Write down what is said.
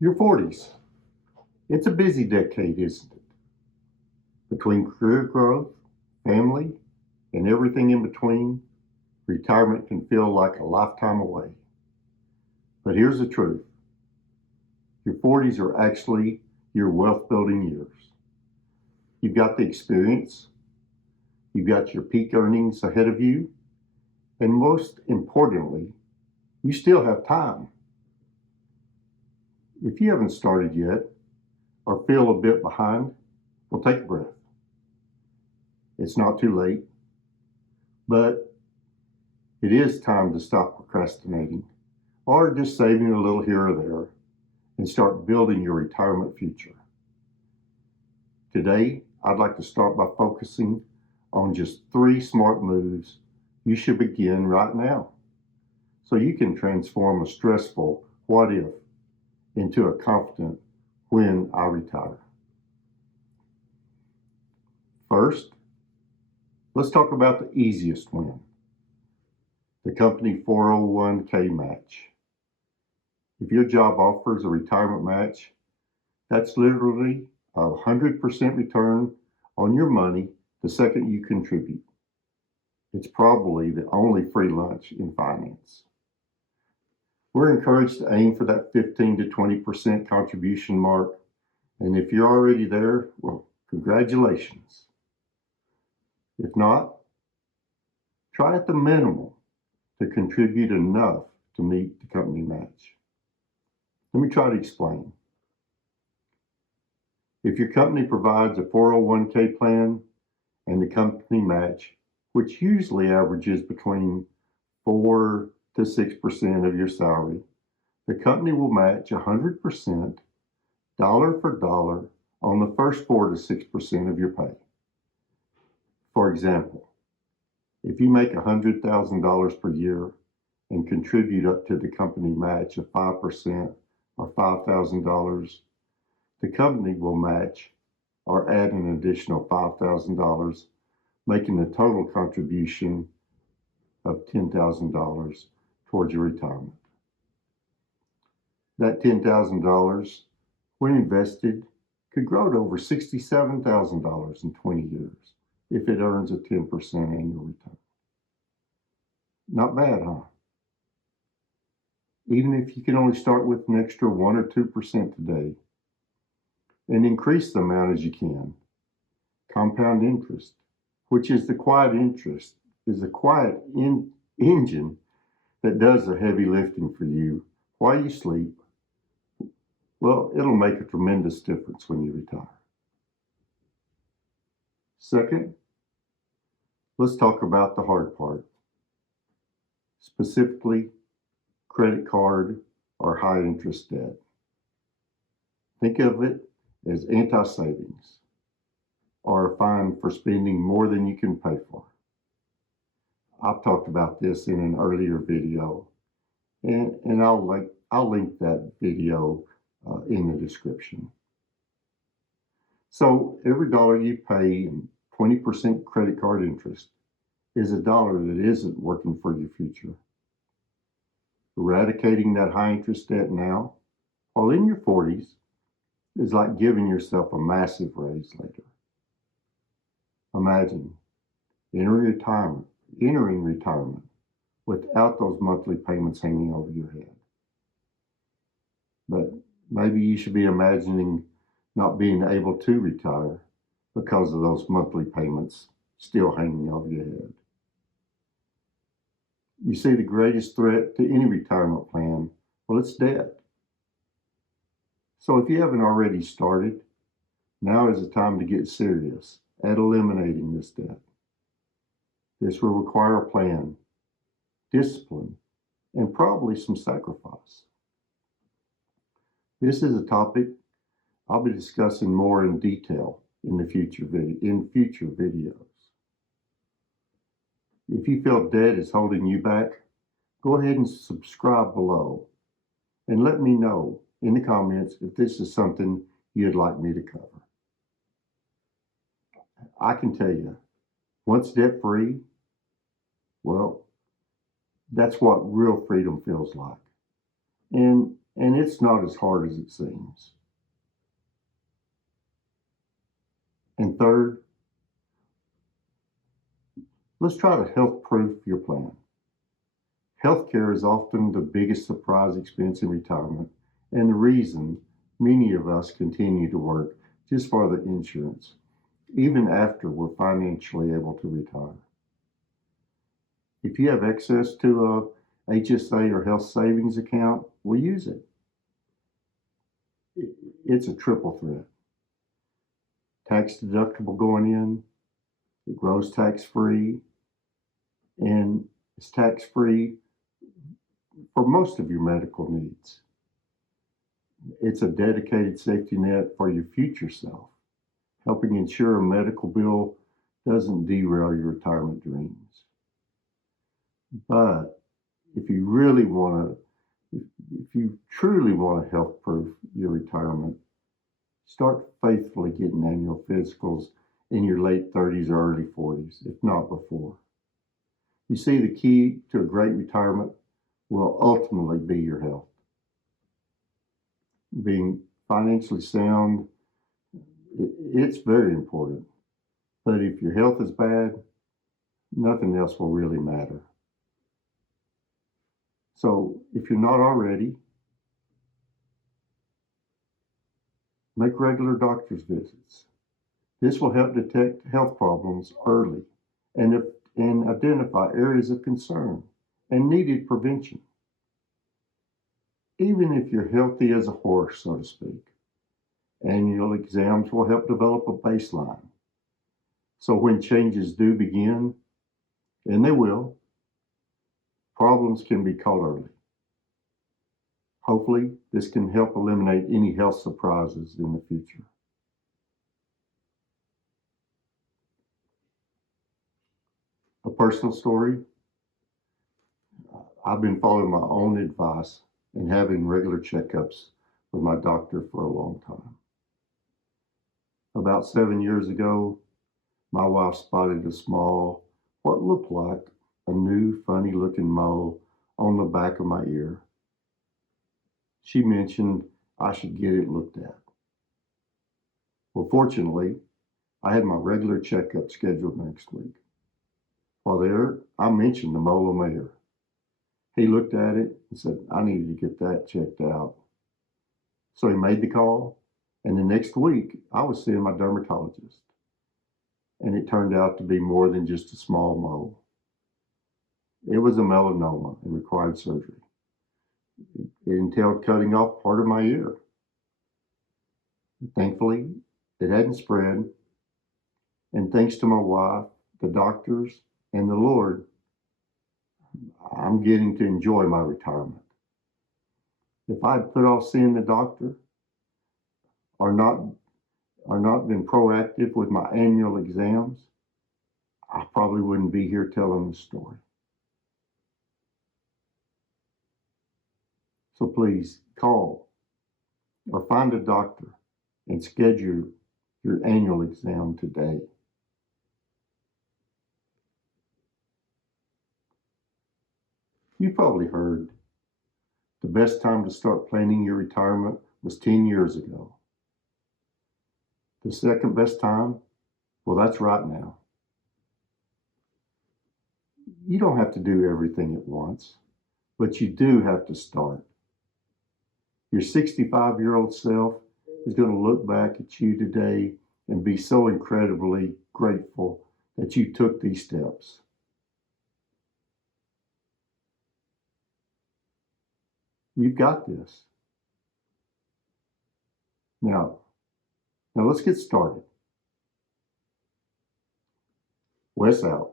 Your 40s. It's a busy decade, isn't it? Between career growth, family, and everything in between, retirement can feel like a lifetime away. But here's the truth. Your 40s are actually your wealth building years. You've got the experience, you've got your peak earnings ahead of you, and most importantly, you still have time. If you haven't started yet or feel a bit behind, well, take a breath. It's not too late, but it is time to stop procrastinating or just saving a little here or there and start building your retirement future. Today, I'd like to start by focusing on just 3 smart moves you should begin right now so you can transform a stressful what if into a confident when I retire. First, let's talk about the easiest win, the company 401k match. If your job offers a retirement match, that's literally a 100% return on your money the second you contribute. It's probably the only free lunch in finance. We're encouraged to aim for that 15 to 20% contribution mark, and if you're already there, well, congratulations. If not, try at the minimum to contribute enough to meet the company match. Let me try to explain. If your company provides a 401k plan and the company match, which usually averages between 4 to 6% of your salary, the company will match 100% dollar for dollar on the first 4 to 6% of your pay. For example, if you make $100,000 per year and contribute up to the company match of 5% or $5,000, the company will match or add an additional $5,000, making the total contribution of $10,000 towards your retirement. That $10,000, when invested, could grow to over $67,000 in 20 years if it earns a 10% annual return. Not bad, huh? Even if you can only start with an extra 1 or 2% today and increase the amount as you can, compound interest, which is the quiet interest, is the quiet engine that does the heavy lifting for you while you sleep, well, it'll make a tremendous difference when you retire. Second, let's talk about the hard part, specifically credit card or high interest debt. Think of it as anti-savings or a fine for spending more than you can pay for. I've talked about this in an earlier video, and I'll link that video in the description. So every dollar you pay in 20% credit card interest is a dollar that isn't working for your future. Eradicating that high interest debt now, while in your 40s, is like giving yourself a massive raise later. Imagine entering retirement without those monthly payments hanging over your head. But maybe you should be imagining not being able to retire because of those monthly payments still hanging over your head. You see, the greatest threat to any retirement plan, well, it's debt. So if you haven't already started, now is the time to get serious at eliminating this debt. This will require a plan, discipline, and probably some sacrifice. This is a topic I'll be discussing more in detail in future videos. If you feel debt is holding you back, go ahead and subscribe below and let me know in the comments if this is something you'd like me to cover. I can tell you, once debt-free, well, that's what real freedom feels like. And and it's not as hard as it seems. And third, let's try to health-proof your plan. Healthcare is often the biggest surprise expense in retirement, and the reason many of us continue to work just for the insurance, even after we're financially able to retire. If you have access to a HSA or health savings account, we'll use it. It's a triple threat. Tax deductible going in, it grows tax-free, and it's tax-free for most of your medical needs. It's a dedicated safety net for your future self, helping ensure a medical bill doesn't derail your retirement dreams. But if you really want to, if you truly want to health-proof your retirement, start faithfully getting annual physicals in your late 30s or early 40s, if not before. You see, the key to a great retirement will ultimately be your health. Being financially sound, it's very important. But if your health is bad, nothing else will really matter. So if you're not already, make regular doctor's visits. This will help detect health problems early and identify areas of concern and needed prevention. Even if you're healthy as a horse, so to speak, annual exams will help develop a baseline. So when changes do begin, and they will, problems can be caught early. Hopefully, this can help eliminate any health surprises in the future. A personal story, I've been following my own advice and having regular checkups with my doctor for a long time. About 7 years ago, my wife spotted a small, what looked like a new funny looking mole on the back of my ear. She mentioned I should get it looked at. Well, fortunately, I had my regular checkup scheduled next week. While there, I mentioned the mole on my ear. He looked at it and said, I needed to get that checked out. So he made the call, and the next week, I was seeing my dermatologist. And it turned out to be more than just a small mole. It was a melanoma and required surgery. It entailed cutting off part of my ear. Thankfully, it hadn't spread, and thanks to my wife, the doctors, and the Lord, I'm getting to enjoy my retirement. If I'd put off seeing the doctor or not been proactive with my annual exams, I probably wouldn't be here telling the story. So please call or find a doctor and schedule your annual exam today. You've probably heard the best time to start planning your retirement was 10 years ago. The second best time, well, that's right now. You don't have to do everything at once, but you do have to start. Your 65-year-old self is going to look back at you today and be so incredibly grateful that you took these steps. You've got this. Now let's get started. Wes out.